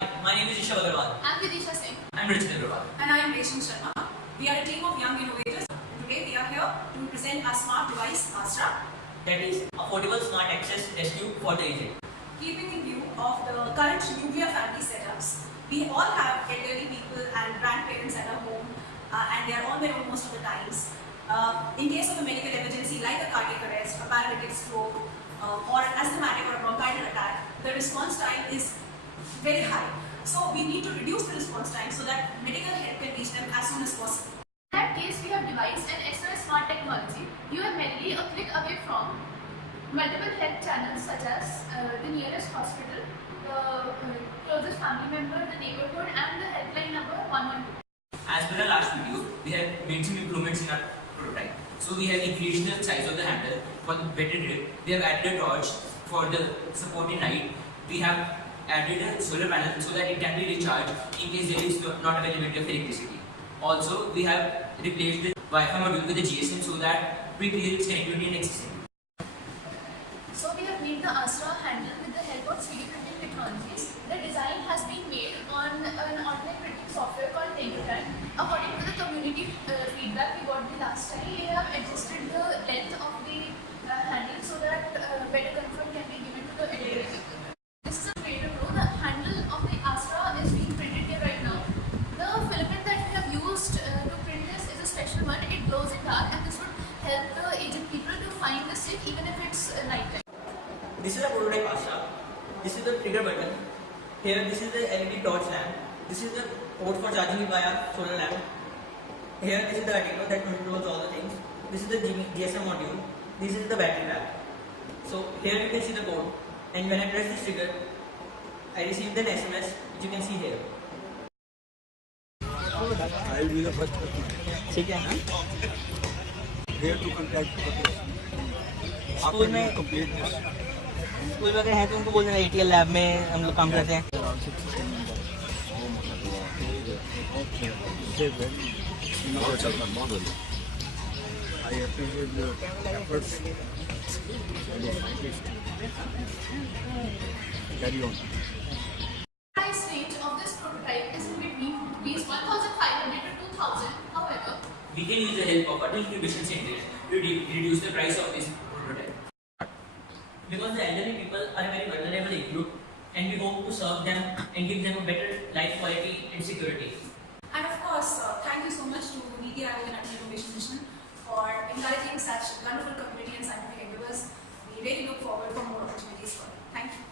My name is Isha Agarwal. I'm Vidisha Singh. I'm Richard Agarwal. And I'm Resham Sharma. We are a team of young innovators. Today we are here to present our smart device, Astra, That is affordable smart access rescue for the aged. keeping in view of the current nuclear family setups. We all have elderly people and grandparents at our home, and they are on their own most of the times. In case of a medical emergency like a cardiac arrest, a paralytic stroke, or an asthmatic or a bronchitis attack, the response time is very high. So we need to reduce the response time so that medical help can reach them as soon as possible. In that case, we have devised an extra smart technology. You are merely a click away from multiple health channels such as the nearest hospital, the closest family member, the neighborhood, and the helpline number 112. As per our last video, we have made some improvements in our prototype. So we have increased the size of the handle for the better grip. We have added a torch for the support in night. We have added a solar panel so that it can be recharged in case there is not availability of electricity. Also, we have replaced the Wi-Fi module with the GSM so that we clear its connectivity and accessibility. So we have made the Astra handle with the help of 3D printing technologies. The design has been made on an online printing software called Tinkercad. According to the community feedback we got the last time, we have adjusted the length of the handle so that better comfort can be given to the elderly people. This is a way to know the handle of the Astra is being printed here right now. The filament that we have used to print this is a special one. It glows in dark, and this would help the aged people to find the stick even if it's night time. This is a prototype Astra. This is the trigger button. Here, this is the LED torch lamp. This is the port for charging it via solar lamp. Here, this is the Arduino that controls all the things. This is the GSM module. This is the battery pack. So here you can see the code. And when I press this trigger, I received an SMS which you can see here. I will be the first person ठीक है ना? here to contact the person. School में Complete this. School वगैरह है तो उनको बोल देना ATL लैब में हम लोग काम करते हैं. Around 6 Okay. They very innovative model. I appreciate the efforts and the scientists. Carry on. Price range of this prototype is in between rupees 1,500 to 2,000. However, We can use the help of adult incubation centers to reduce the price of this prototype. Because the elderly people are a very vulnerable age group, and we hope to serve them and give them a better life quality and security. And of course, thank you so much to Niti Aayog and Atal Innovation Mission for encouraging such wonderful community and scientific endeavors. We really look forward for more opportunities for it. Thank you.